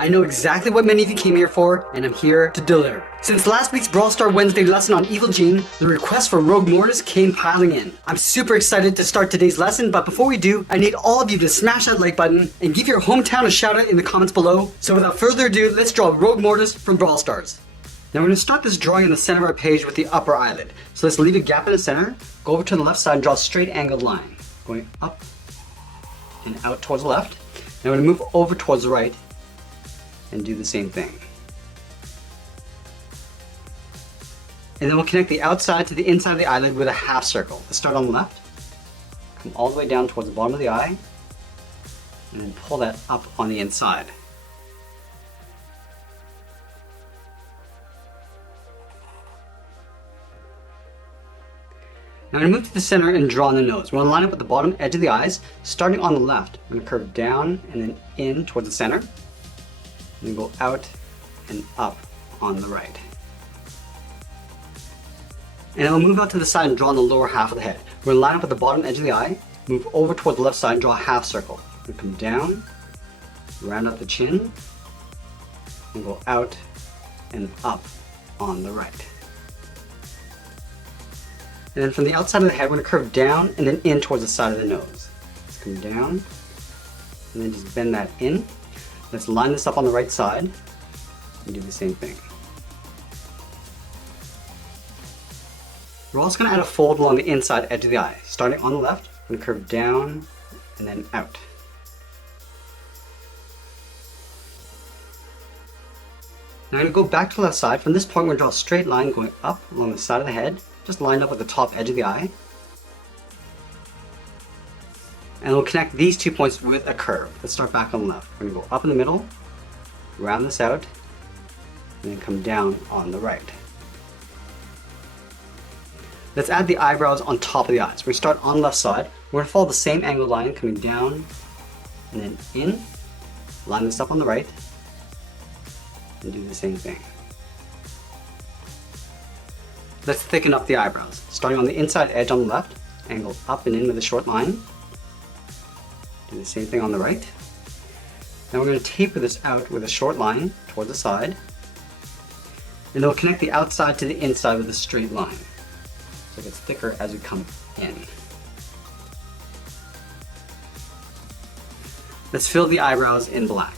I know exactly what many of you came here for, and I'm here to deliver. Since last week's Brawl Star Wednesday lesson on Evil Gene, the requests for Rogue Mortis came piling in. I'm super excited to start today's lesson, but before we do, I need all of you to smash that like button and give your hometown a shout out in the comments below. So without further ado, let's draw Rogue Mortis from Brawl Stars. Now we're going to start this drawing in the center of our page with the upper eyelid. So let's leave a gap in the center, go over to the left side and draw a straight angled line, going up and out towards the left. Now we're going to move over towards the right and do the same thing. And then we'll connect the outside to the inside of the eyelid with a half circle. Let's start on the left, come all the way down towards the bottom of the eye, and then pull that up on the inside. Now I'm going to move to the center and draw on the nose. We're going to line up with the bottom edge of the eyes, starting on the left. I'm going to curve down and then in towards the center, and then go out and up on the right. And I'll move out to the side and draw on the lower half of the head. We're going to line up with the bottom edge of the eye, move over towards the left side and draw a half circle. We'll come down, round up the chin, and go out and up on the right. And then from the outside of the head, we're going to curve down and then in towards the side of the nose. Let's come down and then just bend that in. Let's line this up on the right side and do the same thing. We're also going to add a fold along the inside edge of the eye. Starting on the left, we're going to curve down and then out. Now I'm going to go back to the left side. From this point, we're going to draw a straight line going up along the side of the head, just lined up with the top edge of the eye. And we'll connect these 2 points with a curve. Let's start back on the left. We're going to go up in the middle, round this out, and then come down on the right. Let's add the eyebrows on top of the eyes. We're going to start on the left side. We're going to follow the same angled line coming down and then in. Line this up on the right and do the same thing. Let's thicken up the eyebrows. Starting on the inside edge on the left, angle up and in with a short line. Do the same thing on the right. Now we're going to taper this out with a short line towards the side. And then we'll connect the outside to the inside with a straight line. So it gets thicker as we come in. Let's fill the eyebrows in black.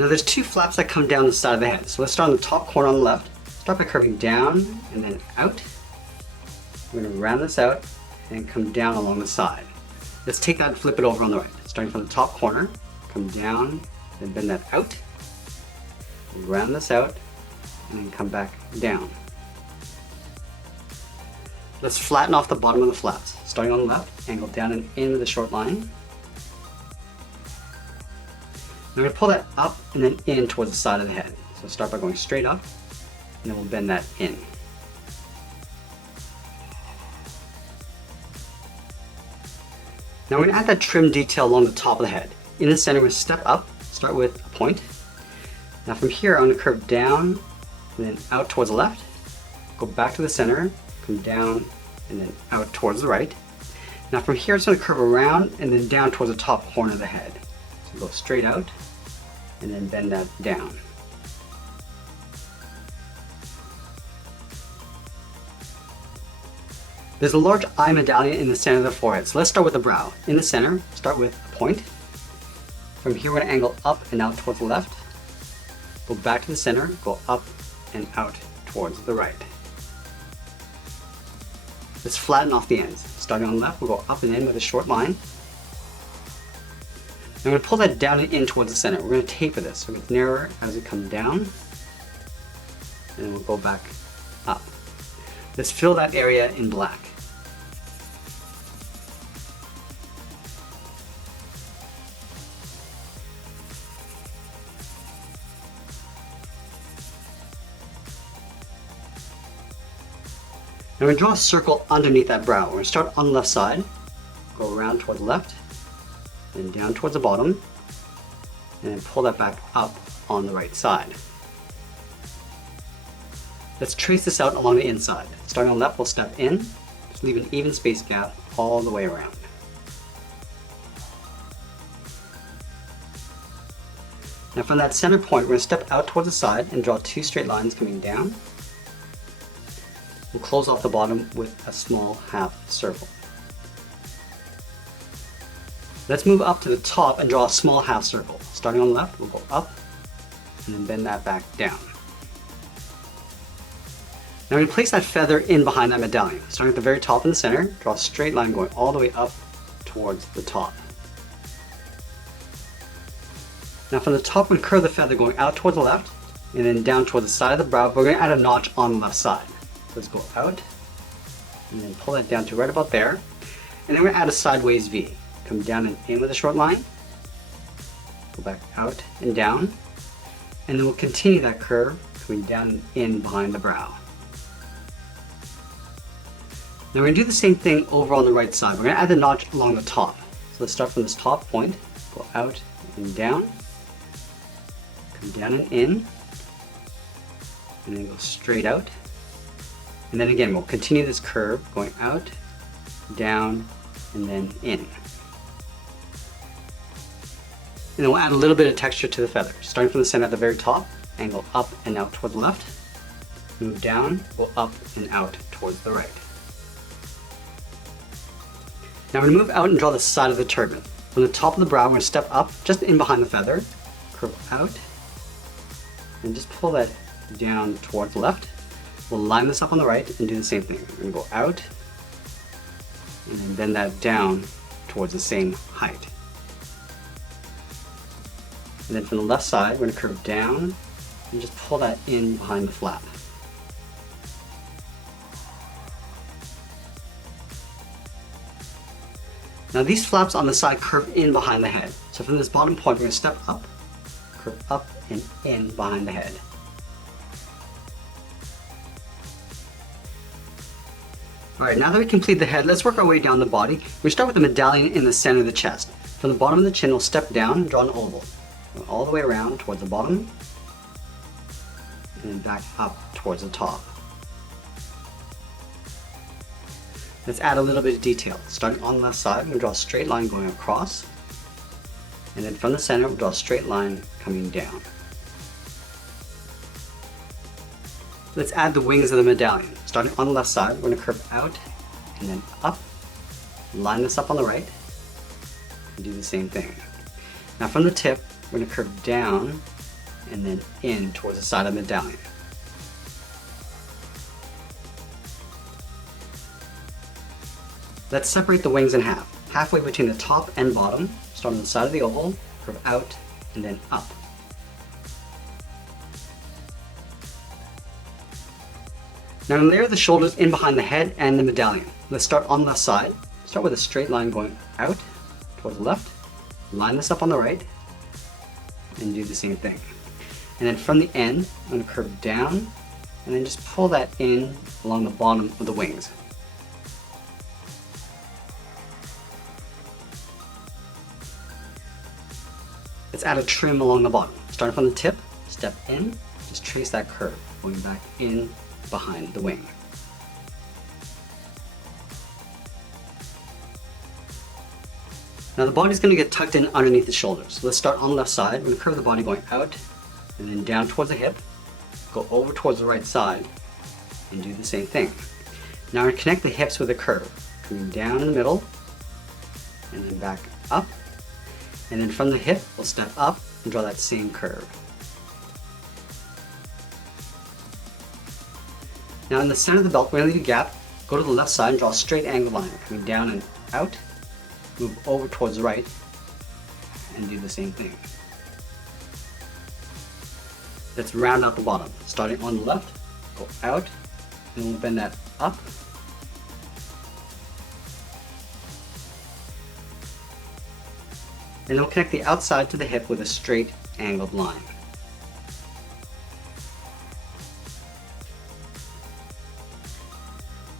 Now there's two flaps that come down the side of the head. So let's start on the top corner on the left. Start by curving down and then out. We're going to round this out and come down along the side. Let's take that and flip it over on the right. Starting from the top corner, come down, then bend that out. Round this out and then come back down. Let's flatten off the bottom of the flaps. Starting on the left, angle down and in with a short line. We're going to pull that up and then in towards the side of the head. So start by going straight up, and then we'll bend that in. Now we're going to add that trim detail along the top of the head. In the center, we're going to step up, start with a point. Now from here, I'm going to curve down and then out towards the left, go back to the center, come down and then out towards the right. Now from here, it's going to curve around and then down towards the top corner of the head. So go straight out and then bend that down. There's a large eye medallion in the center of the forehead, so let's start with the brow. In the center, start with a point. From here, we're going to angle up and out towards the left. Go back to the center, go up and out towards the right. Let's flatten off the ends. Starting on the left, we'll go up and in with a short line. I'm going to pull that down and in towards the center. We're going to taper this so it gets narrower as we come down. And then we'll go back up. Let's fill that area in black. Now we're going to draw a circle underneath that brow. We're going to start on the left side, go around toward the left, then down towards the bottom, and then pull that back up on the right side. Let's trace this out along the inside. Starting on the left, we'll step in, just leave an even space gap all the way around. Now from that center point, we're going to step out towards the side and draw 2 straight lines coming down. We'll close off the bottom with a small half circle. Let's move up to the top and draw a small half circle. Starting on the left, we'll go up and then bend that back down. Now we're going to place that feather in behind that medallion. Starting at the very top in the center, draw a straight line going all the way up towards the top. Now from the top, we're going to curve the feather going out toward the left and then down toward the side of the brow. We're going to add a notch on the left side. Let's go out and then pull that down to right about there. And then we're going to add a sideways V. Come down and in with a short line. Go back out and down. And then we'll continue that curve coming down and in behind the brow. Now we're going to do the same thing over on the right side. We're going to add the notch along the top. So let's start from this top point, go out and down, come down and in, and then go straight out. And then again, we'll continue this curve going out, down, and then in. And then we'll add a little bit of texture to the feather. Starting from the center at the very top, angle up and out toward the left, move down, go up and out towards the right. Now we're going to move out and draw the side of the turban. From the top of the brow, we're going to step up just in behind the feather, curve out, and just pull that down towards the left. We'll line this up on the right and do the same thing. We're going to go out and then bend that down towards the same height. And then from the left side, we're going to curve down and just pull that in behind the flap. Now these flaps on the side curve in behind the head. So from this bottom point, we're going to step up, curve up and in behind the head. Alright, now that we complete the head, let's work our way down the body. We start with the medallion in the center of the chest. From the bottom of the chin, we'll step down and draw an oval. Go all the way around towards the bottom, and then back up towards the top. Let's add a little bit of detail. Starting on the left side, we'll draw a straight line going across, and then from the center, we'll draw a straight line coming down. Let's add the wings of the medallion. Starting on the left side, we're going to curve out and then up, line this up on the right, and do the same thing. Now from the tip, we're going to curve down and then in towards the side of the medallion. Let's separate the wings in half. Halfway between the top and bottom, start on the side of the oval, curve out, and then up. Now layer the shoulders in behind the head and the medallion. Let's start on the left side. Start with a straight line going out towards the left, line this up on the right, and do the same thing. And then from the end, I'm going to curve down, and then just pull that in along the bottom of the wings. Let's add a trim along the bottom. Starting from the tip, step in, just trace that curve, going back in behind the wing. Now the body's going to get tucked in underneath the shoulders. So let's start on the left side. We're going to curve the body going out and then down towards the hip, go over towards the right side, and do the same thing. Now we're going to connect the hips with a curve, coming down in the middle, and then back up. And then from the hip, we'll step up and draw that same curve. Now in the center of the belt, we're going to leave a gap, go to the left side and draw a straight angled line, coming down and out, move over towards the right, and do the same thing. Let's round out the bottom. Starting on the left, go out, and we'll bend that up. And then we'll connect the outside to the hip with a straight angled line.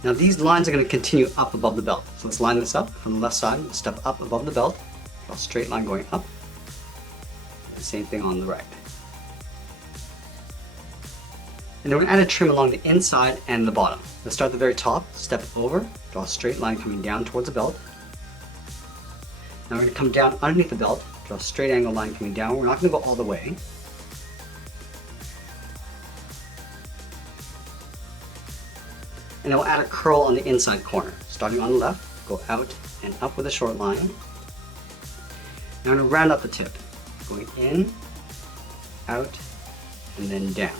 Now these lines are going to continue up above the belt. So let's line this up from the left side, step up above the belt, draw a straight line going up, and the same thing on the right. And And then we're going to add a trim along the inside and the bottom. Let's start at the very top, step over, draw a straight line coming down towards the belt. Now we're going to come down underneath the belt, draw a straight angle line coming down. We're not going to go all the way. And then we'll add a curl on the inside corner. Starting on the left, go out and up with a short line. Now I'm going to round up the tip, going in, out, and then down.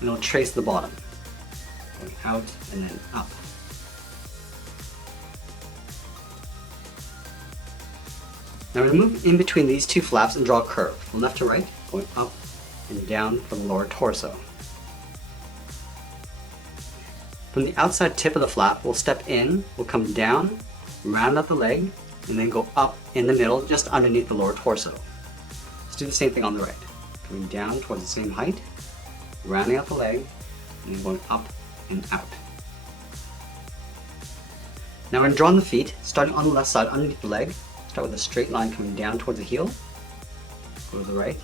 And I'll trace the bottom, going out and then up. Now we're going to move in between these two flaps and draw a curve, from left to right, going up and down from the lower torso. From the outside tip of the flap, we'll step in, we'll come down, round up the leg, and then go up in the middle, just underneath the lower torso. Let's do the same thing on the right. Coming down towards the same height, rounding out the leg, and then going up and out. Now we're going to draw on the feet, starting on the left side underneath the leg. Start with a straight line coming down towards the heel, go to the right,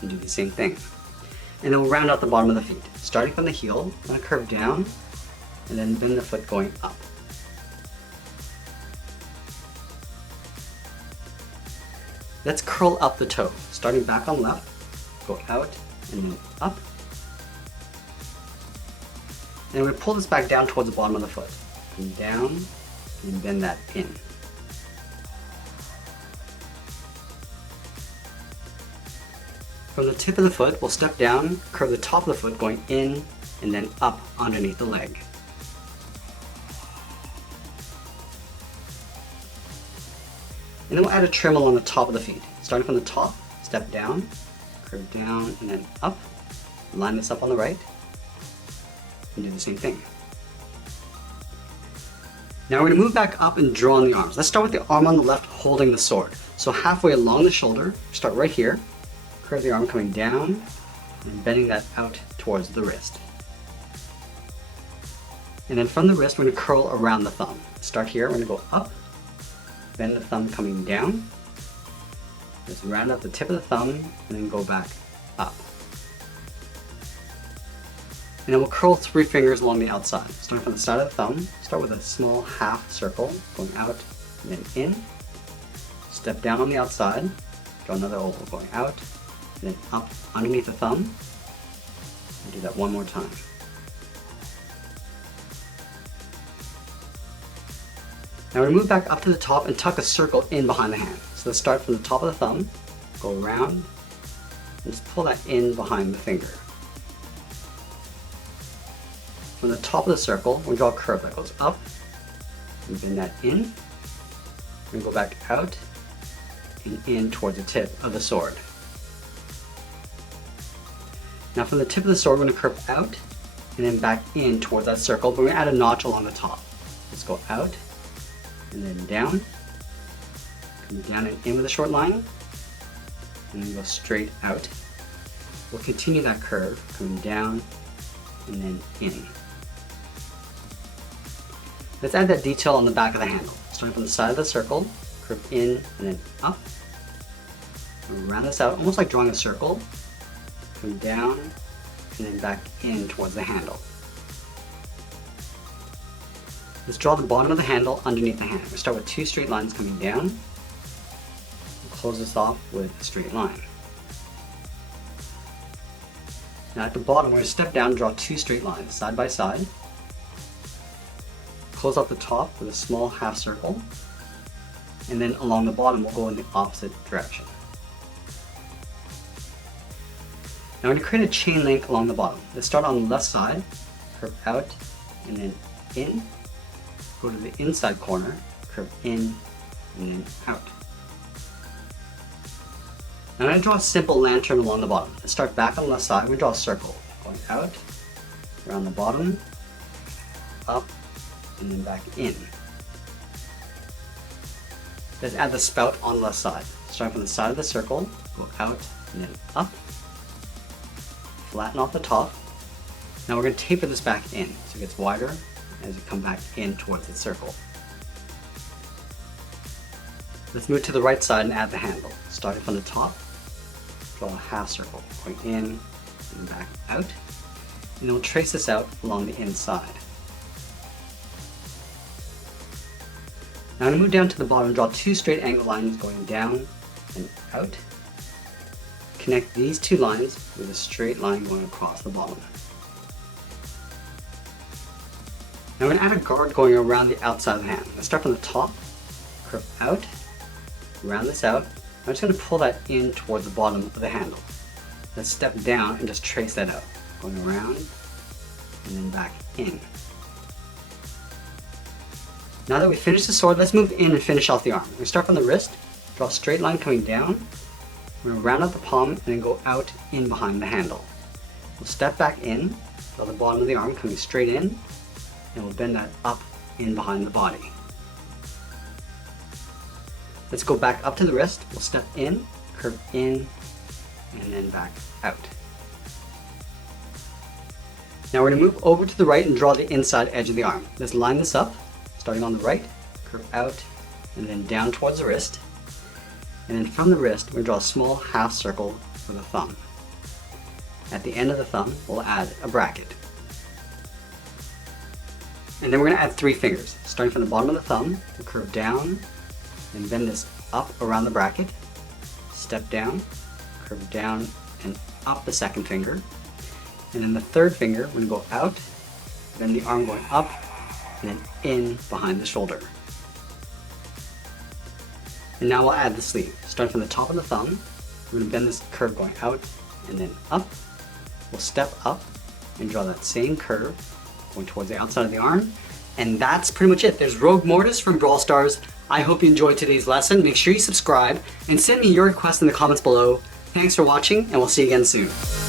and do the same thing. And then we'll round out the bottom of the feet. Starting from the heel, I'm going to curve down, and then bend the foot going up. Let's curl up the toe. Starting back on left, go out and then up. And we pull this back down towards the bottom of the foot. Come down and bend that in. From the tip of the foot, we'll step down, curve the top of the foot going in and then up underneath the leg. And then we'll add a trim along the top of the feet. Starting from the top, step down, curve down and then up. Line this up on the right and do the same thing. Now we're going to move back up and draw on the arms. Let's start with the arm on the left holding the sword. So halfway along the shoulder, start right here. Curve the arm coming down and bending that out towards the wrist. And then from the wrist, we're going to curl around the thumb. Start here, we're going to go up, bend the thumb coming down. Just round up the tip of the thumb and then go back up. And then we'll curl 3 fingers along the outside. Starting from the side of the thumb, start with a small half circle, going out and then in. Step down on the outside, draw another oval going out, and then up underneath the thumb, and do that one more time. Now we move back up to the top and tuck a circle in behind the hand. So let's start from the top of the thumb, go around, and just pull that in behind the finger. From the top of the circle, we draw a curve that goes up, and bend that in, and go back out, and in towards the tip of the sword. Now from the tip of the sword, we're going to curve out and then back in towards that circle, but we're going to add a notch along the top. Let's go out and then down, come down and in with a short line, and then go straight out. We'll continue that curve, coming down and then in. Let's add that detail on the back of the handle. Starting from the side of the circle, curve in and then up. Round this out, almost like drawing a circle. Come down and then back in towards the handle. Let's draw the bottom of the handle underneath the hand. We start with 2 straight lines coming down. We'll close this off with a straight line. Now at the bottom, we're going to step down and draw 2 straight lines, side by side. Close off the top with a small half circle. And then along the bottom, we'll go in the opposite direction. Now we're going to create a chain link along the bottom. Let's start on the left side, curve out, and then in. Go to the inside corner, curve in, and then out. Now I'm going to draw a simple lantern along the bottom. Let's start back on the left side. We're going to draw a circle, going out, around the bottom, up, and then back in. Let's add the spout on the left side. Starting from the side of the circle, go out, and then up. Flatten off the top. Now we're going to taper this back in so it gets wider as you come back in towards the circle. Let's move to the right side and add the handle. Starting from the top, draw a half circle going in and back out. And then we'll trace this out along the inside. Now I'm going to move down to the bottom and draw 2 straight angle lines going down and out. Connect these 2 lines with a straight line going across the bottom. Now I'm going to add a guard going around the outside of the hand. Let's start from the top, curve out, round this out. I'm just going to pull that in towards the bottom of the handle. Let's step down and just trace that out, going around and then back in. Now that we've finished the sword, let's move in and finish off the arm. We start from the wrist, draw a straight line coming down. We're going to round out the palm and then go out in behind the handle. We'll step back in, draw the bottom of the arm coming straight in, and we'll bend that up in behind the body. Let's go back up to the wrist. We'll step in, curve in, and then back out. Now we're going to move over to the right and draw the inside edge of the arm. Let's line this up, starting on the right, curve out, and then down towards the wrist. And then from the wrist, we're going to draw a small half circle for the thumb. At the end of the thumb, we'll add a bracket. And then we're going to add 3 fingers. Starting from the bottom of the thumb, we'll curve down, and bend this up around the bracket, step down, curve down, and up the second finger. And then the third finger, we're going to go out, then the arm going up, and then in behind the shoulder. And now we'll add the sleeve. Starting from the top of the thumb, we're going to bend this curve going out and then up. We'll step up and draw that same curve going towards the outside of the arm. And that's pretty much it. There's Rogue Mortis from Brawl Stars. I hope you enjoyed today's lesson. Make sure you subscribe and send me your requests in the comments below. Thanks for watching, and we'll see you again soon.